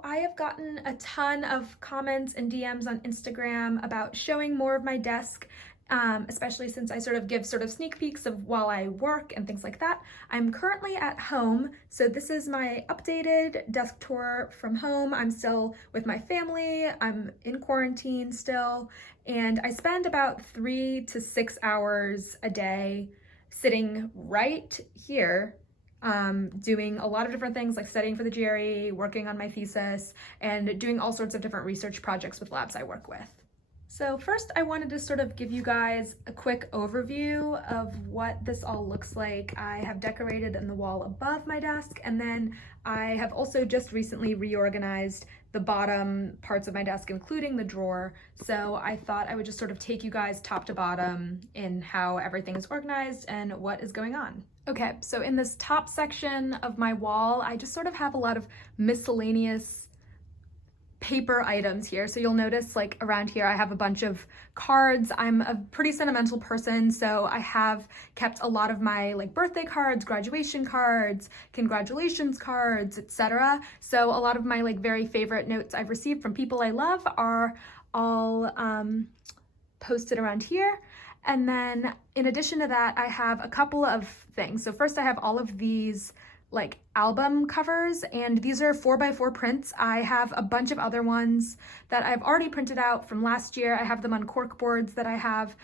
So I have gotten a ton of comments and DMs on Instagram about showing more of my desk, especially since I sort of give sneak peeks of while I work and things like that. I'm currently at home, so this is my updated desk tour from home. I'm still with my family, I'm in quarantine still, and I spend about 3 to 6 hours a day sitting right here doing a lot of different things like studying for the GRE, working on my thesis, and doing all sorts of different research projects with labs I work with. So first I wanted to sort of give you guys a quick overview of what this all looks like. I have decorated in the wall above my desk, and then I have also just recently reorganized the bottom parts of my desk, including the drawer. So I thought I would just sort of take you guys top to bottom in how everything is organized and what is going on. Okay, so in this top section of my wall, I just sort of have a lot of miscellaneous paper items here. So you'll notice like around here I have a bunch of cards. I'm a pretty sentimental person, so I have kept a lot of my like birthday cards, graduation cards, congratulations cards, etc. So a lot of my like very favorite notes I've received from people I love are all posted around here. And then in addition to that, I have a couple of things. So first I have all of these like album covers, and these are 4x4 prints. I have a bunch of other ones that I've already printed out from last year. I have them on cork boards that I have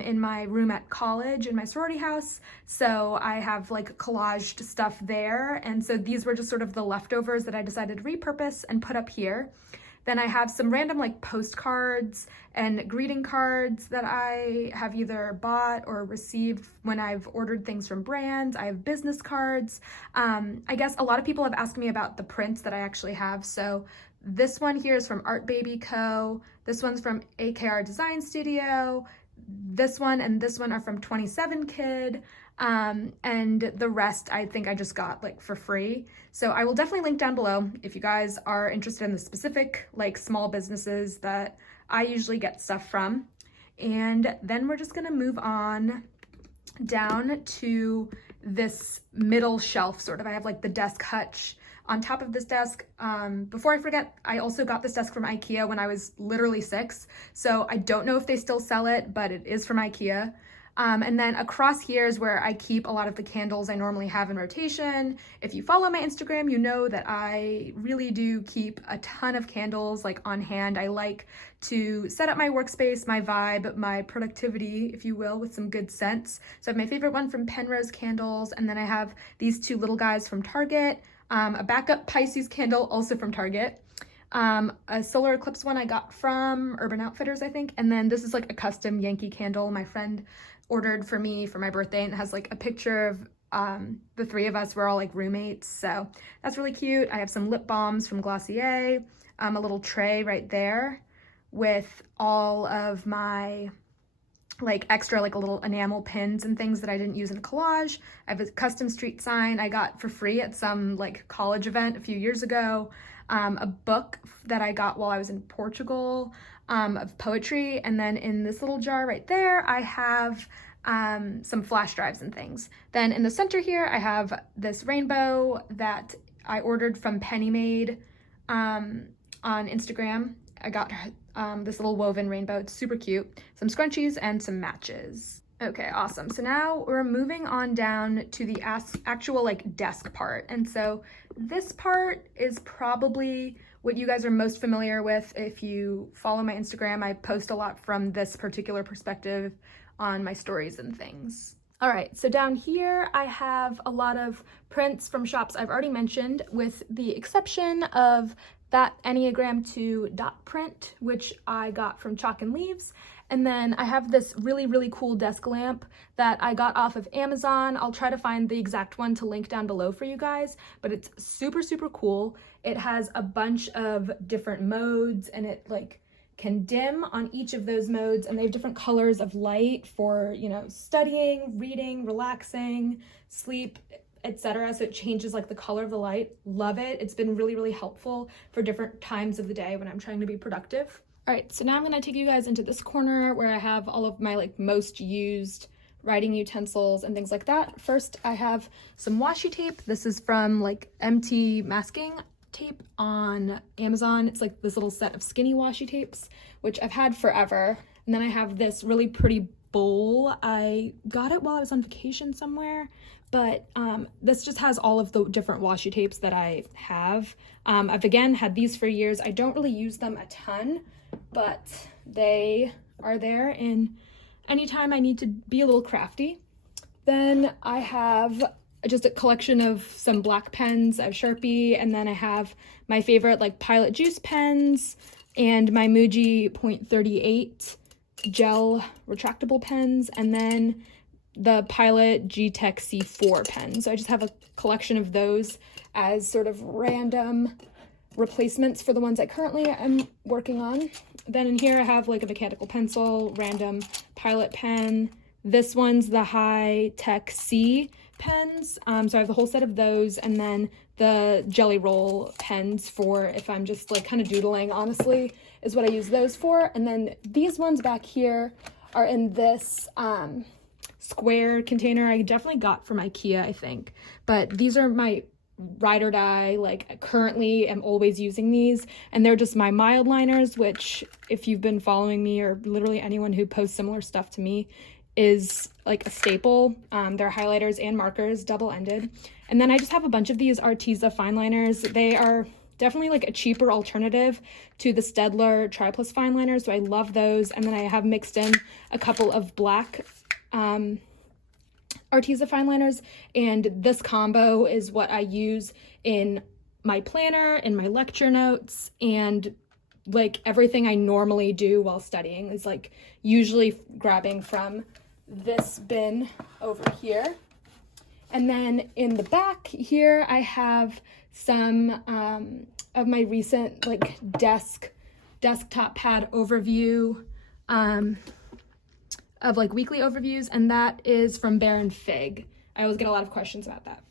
in my room at college in my sorority house. So I have like collaged stuff there. And so these were just sort of the leftovers that I decided to repurpose and put up here. Then I have some random like postcards and greeting cards that I have either bought or received when I've ordered things from brands. I have business cards. I guess a lot of people have asked me about the prints that I actually have. So this one here is from artbabyco. This one's from ikea design studio. This one and this one are from 27 Kid. And the rest I think I just got like for free. So I will definitely link down below if you guys are interested in the specific like small businesses that I usually get stuff from. And then we're just gonna move on down to this middle shelf sort of. I have like the desk hutch on top of this desk. Before I forget, I also got this desk from IKEA when I was literally 6. So I don't know if they still sell it, but it is from IKEA. And then across here is where I keep a lot of the candles I normally have in rotation. If you follow my Instagram, you know that I really do keep a ton of candles like on hand. I like to set up my workspace, my vibe, my productivity, if you will, with some good scents. So I have my favorite one from Penrose Candles, and then I have these 2 little guys from Target, a backup Pisces candle also from Target, a solar eclipse one I got from Urban Outfitters, I think, and then this is like a custom Yankee candle my friend ordered for me for my birthday, and it has like a picture of the 3 of us. We're all like roommates, so that's really cute. I have some lip balms from Glossier, a little tray right there with all of my like extra like little enamel pins and things that I didn't use in a collage. I have a custom street sign I got for free at some like college event a few years ago, a book that I got while I was in Portugal of poetry, and then in this little jar right there I have some flash drives and things. Then in the center here I have this rainbow that I ordered from Pennymade on Instagram. I got this little woven rainbow. It's super cute. Some scrunchies and some matches. Okay, awesome. So now we're moving on down to the actual like desk part. And so this part is probably what you guys are most familiar with. If you follow my Instagram, I post a lot from this particular perspective on my stories and things. All right, so down here I have a lot of prints from shops I've already mentioned, with the exception of that Enneagram 2 dot print, which I got from Chalkandleaves. And then I have this really, really cool desk lamp that I got off of Amazon. I'll try to find the exact one to link down below for you guys, but it's super, super cool. It has a bunch of different modes, and it like can dim on each of those modes, and they have different colors of light for, you know, studying, reading, relaxing, sleep, etc. So it changes like the color of the light. Love it. It's been really, really helpful for different times of the day when I'm trying to be productive. All right, so now I'm gonna take you guys into this corner where I have all of my like most used writing utensils and things like that. First, I have some washi tape. This is from like MT Masking. tape on Amazon. It's like this little set of skinny washi tapes, which I've had forever. And then I have this really pretty bowl. I got it while I was on vacation somewhere, but this just has all of the different washi tapes that I have. I've again had these for years. I don't really use them a ton, but they are there in anytime I need to be a little crafty. Then I have just a collection of some black pens. I have Sharpie, and then I have my favorite like Pilot Juice pens and my Muji .38 gel retractable pens, and then the Pilot G-Tech C4 pen. So I just have a collection of those as sort of random replacements for the ones I currently am working on. Then in here I have like a mechanical pencil, random Pilot pen. This one's the High Tech C pens. So I have the whole set of those, and then the jelly roll pens for if I'm just like kind of doodling, honestly, is what I use those for. And then these ones back here are in this square container I definitely got from IKEA, I think. But these are my ride or die, like currently am always using these, and they're just my mildliners, which if you've been following me or literally anyone who posts similar stuff to me is like a staple. They're highlighters and markers, double-ended. And then I just have a bunch of these Arteza fineliners. They are definitely like a cheaper alternative to the Staedtler Tri-Plus fineliners, so I love those. And then I have mixed in a couple of black Arteza fineliners, and this combo is what I use in my planner, in my lecture notes, and like everything I normally do while studying is like usually grabbing from this bin over here. And then in the back here I have some of my recent like desktop pad overview of like weekly overviews, and that is from Bear and Fig. I always get a lot of questions about that.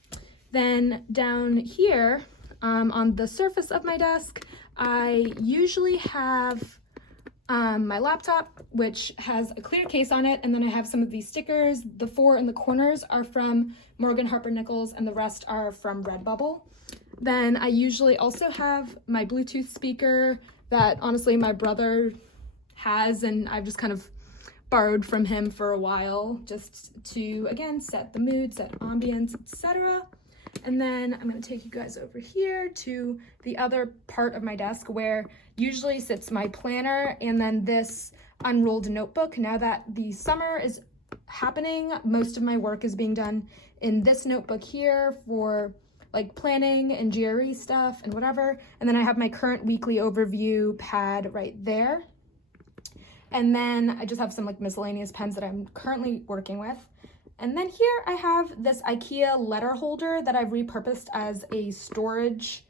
Then down here on the surface of my desk, I usually have my laptop, which has a clear case on it, and then I have some of these stickers. The 4 in the corners are from Morgan Harper Nichols, and the rest are from Redbubble. Then I usually also have my Bluetooth speaker that honestly my brother has, and I've just kind of borrowed from him for a while just to, again, set the mood, set ambience, etc. And then I'm going to take you guys over here to the other part of my desk where usually sits my planner and then this unrolled notebook. Now that the summer is happening, most of my work is being done in this notebook here for like planning and GRE stuff and whatever. And then I have my current weekly overview pad right there. And then I just have some like miscellaneous pens that I'm currently working with. And then here I have this IKEA letter holder that I've repurposed as a storage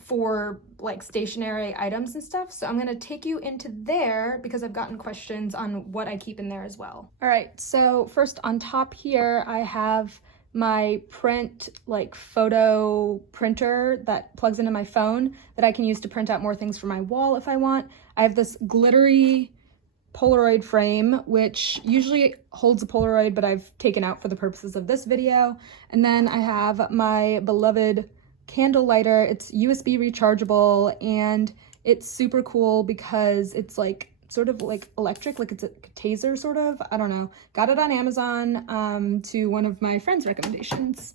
for like stationery items and stuff. So I'm gonna take you into there because I've gotten questions on what I keep in there as well. All right, so first on top here, I have my print like photo printer that plugs into my phone that I can use to print out more things for my wall if I want. I have this glittery Polaroid frame, which usually holds a Polaroid, but I've taken out for the purposes of this video. And then I have my beloved candle lighter. It's USB rechargeable, and it's super cool because it's like sort of like electric, like it's a taser sort of, I don't know. Got it on Amazon to one of my friends' recommendations.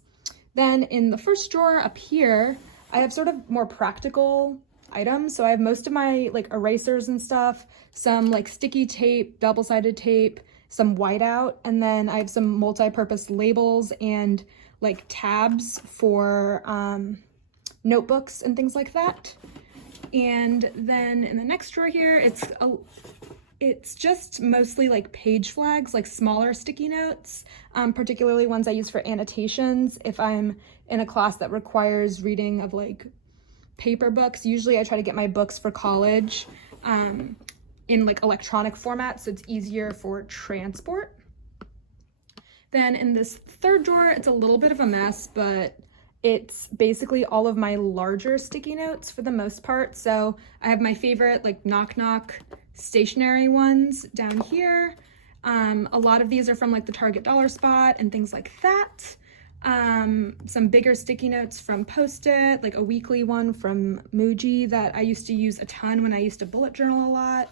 Then in the first drawer up here, I have sort of more practical items. So I have most of my like erasers and stuff, some like sticky tape, double-sided tape, some whiteout, and then I have some multi-purpose labels and like tabs for notebooks and things like that. And then in the next drawer here, it's just mostly like page flags, like smaller sticky notes, particularly ones I use for annotations if I'm in a class that requires reading of like paper books. Usually I try to get my books for college in like electronic format, so it's easier for transport. Then in this third drawer, it's a little bit of a mess, but it's basically all of my larger sticky notes for the most part. So I have my favorite like knock knock stationery ones down here. A lot of these are from like the Target dollar spot and things like that. some bigger sticky notes from Post-it, like a weekly one from Muji that I used to use a ton when I used to bullet journal a lot.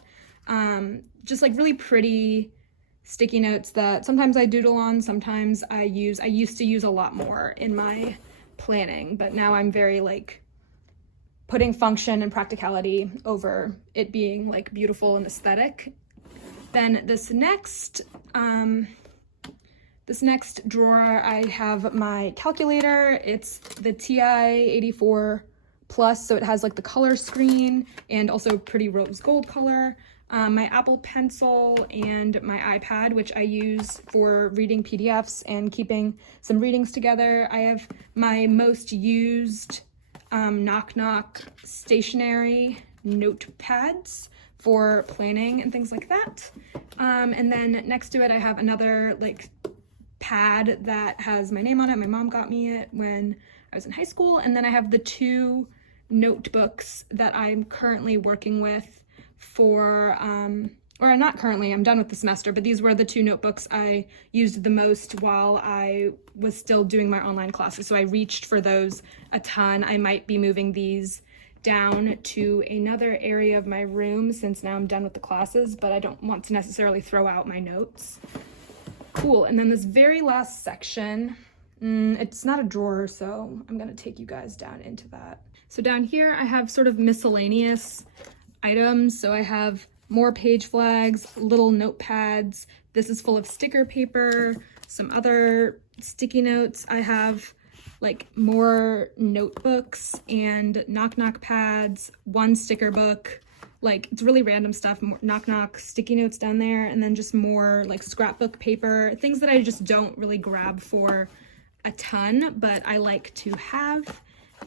Just like really pretty sticky notes that sometimes I doodle on, sometimes I used to use a lot more in my planning, but now I'm very like putting function and practicality over it being like beautiful and aesthetic. Then this next drawer, I have my calculator. It's the TI-84 Plus, so it has like the color screen and also pretty rose gold color. My Apple Pencil and my iPad, which I use for reading PDFs and keeping some readings together. I have my most used Knock Knock stationery notepads for planning and things like that. And then next to it, I have another like pad that has my name on it. My mom got me it when I was in high school. And then I have the 2 notebooks that I'm currently working with for, or not currently, I'm done with the semester, but these were the 2 notebooks I used the most while I was still doing my online classes. So I reached for those a ton. I might be moving these down to another area of my room since now I'm done with the classes, but I don't want to necessarily throw out my notes. Cool, and then this very last section, it's not a drawer, so I'm gonna take you guys down into that. So down here I have sort of miscellaneous items. So I have more page flags, little notepads. This is full of sticker paper, some other sticky notes. I have like more notebooks and knock knock pads, 1 sticker book, like it's really random stuff, more knock knock sticky notes down there, and then just more like scrapbook paper, things that I just don't really grab for a ton, but I like to have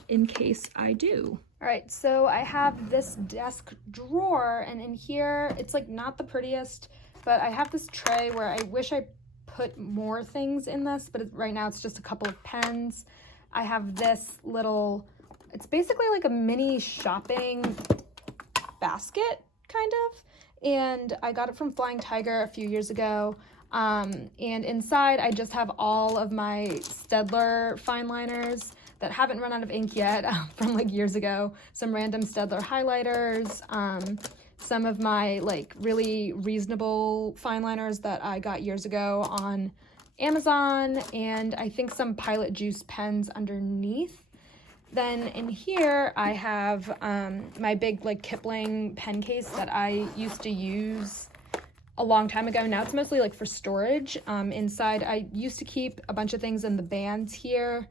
in case I do. All right, so I have this desk drawer, and in here, it's like not the prettiest, but I have this tray where I wish I put more things in this, but right now it's just a couple of pens. I have this little, it's basically like a mini shopping basket, kind of, and I got it from Flying Tiger a few years ago. And inside I just have all of my Staedtler fineliners that haven't run out of ink yet from like years ago, some random Staedtler highlighters, some of my like really reasonable fineliners that I got years ago on Amazon, and I think some Pilot Juice pens underneath. Then in here I have my big like Kipling pen case that I used to use a long time ago. Now it's mostly like for storage. Inside I used to keep a bunch of things in the bands here.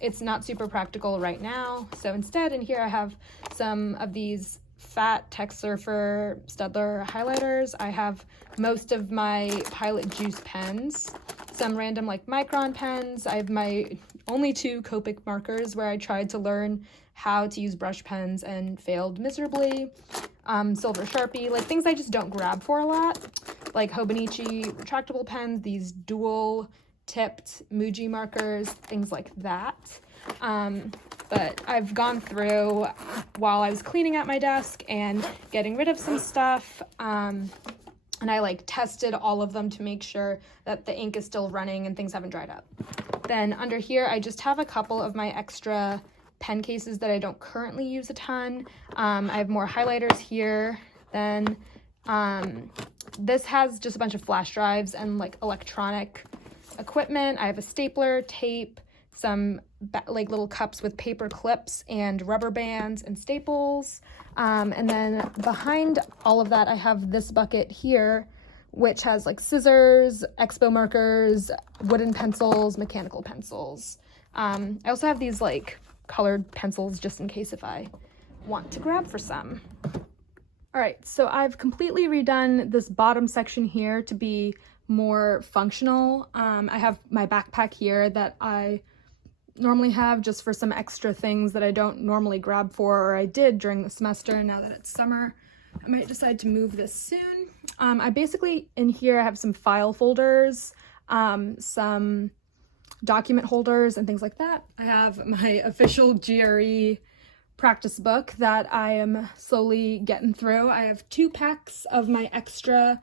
It's not super practical right now, so instead in here I have some of these fat Tech Surfer Staedtler highlighters. I have most of my Pilot Juice pens, some random like micron pens. I have my only 2 Copic markers where I tried to learn how to use brush pens and failed miserably. Silver Sharpie, like things I just don't grab for a lot, like Hobonichi retractable pens, these dual tipped Muji markers, things like that. But I've gone through while I was cleaning out my desk and getting rid of some stuff, and I like tested all of them to make sure that the ink is still running and things haven't dried up. Then under here I just have a couple of my extra pen cases that I don't currently use a ton. I have more highlighters here. Then this has just a bunch of flash drives and like electronic equipment. I have a stapler, tape, some like little cups with paper clips and rubber bands and staples. And then behind all of that, I have this bucket here, which has like scissors, expo markers, wooden pencils, mechanical pencils. I also have these like colored pencils just in case if I want to grab for some. All right, so I've completely redone this bottom section here to be more functional. I have my backpack here that I normally have just for some extra things that I don't normally grab for, or I did during the semester. Now that it's summer, I might decide to move this soon. I basically, in here, I have some file folders, some document holders and things like that. I have my official GRE practice book that I am slowly getting through. I have 2 packs of my extra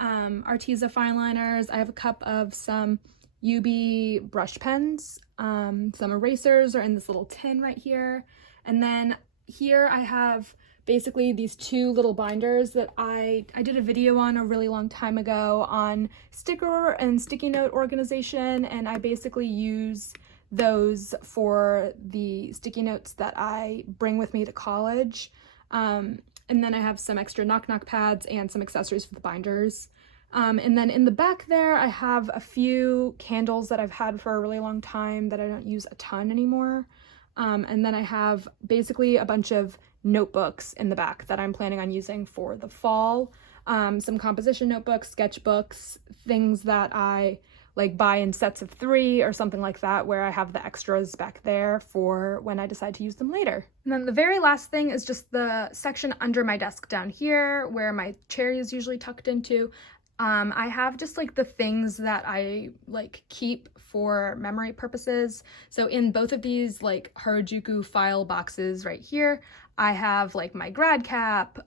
Arteza fineliners. I have a cup of some UB brush pens. Some erasers are in this little tin right here. And then here I have basically these two little binders that I did a video on a really long time ago on sticker and sticky note organization, and I basically use those for the sticky notes that I bring with me to college. And then I have some extra knock-knock pads and some accessories for the binders. And then in the back there, I have a few candles that I've had for a really long time that I don't use a ton anymore. And then I have basically a bunch of notebooks in the back that I'm planning on using for the fall. Some composition notebooks, sketchbooks, things that I like buy in sets of 3 or something like that, where I have the extras back there for when I decide to use them later. And then the very last thing is just the section under my desk down here where my chair is usually tucked into. I have just like the things that I like keep for memory purposes. So in both of these like Harajuku file boxes right here, I have like my grad cap,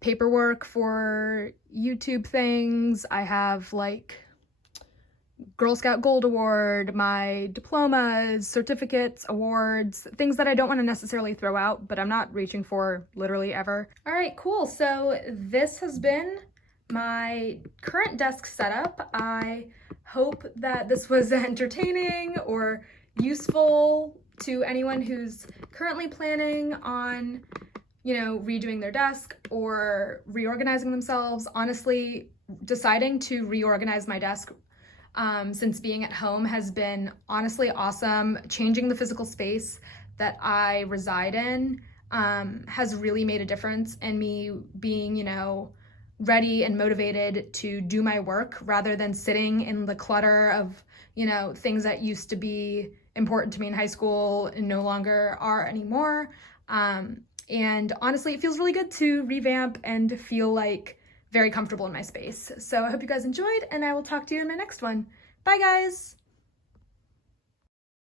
paperwork for YouTube things. I have like Girl Scout Gold Award, my diplomas, certificates, awards, things that I don't want to necessarily throw out, but I'm not reaching for literally ever. All right, cool. So this has been my current desk setup. I hope that this was entertaining or useful to anyone who's currently planning on, you know, redoing their desk or reorganizing themselves. Honestly, deciding to reorganize my desk since being at home has been honestly awesome. Changing the physical space that I reside in has really made a difference in me being, you know, ready and motivated to do my work rather than sitting in the clutter of, you know, things that used to be important to me in high school and no longer are anymore. And honestly, it feels really good to revamp and feel like very comfortable in my space. So I hope you guys enjoyed, and I will talk to you in my next one. Bye guys!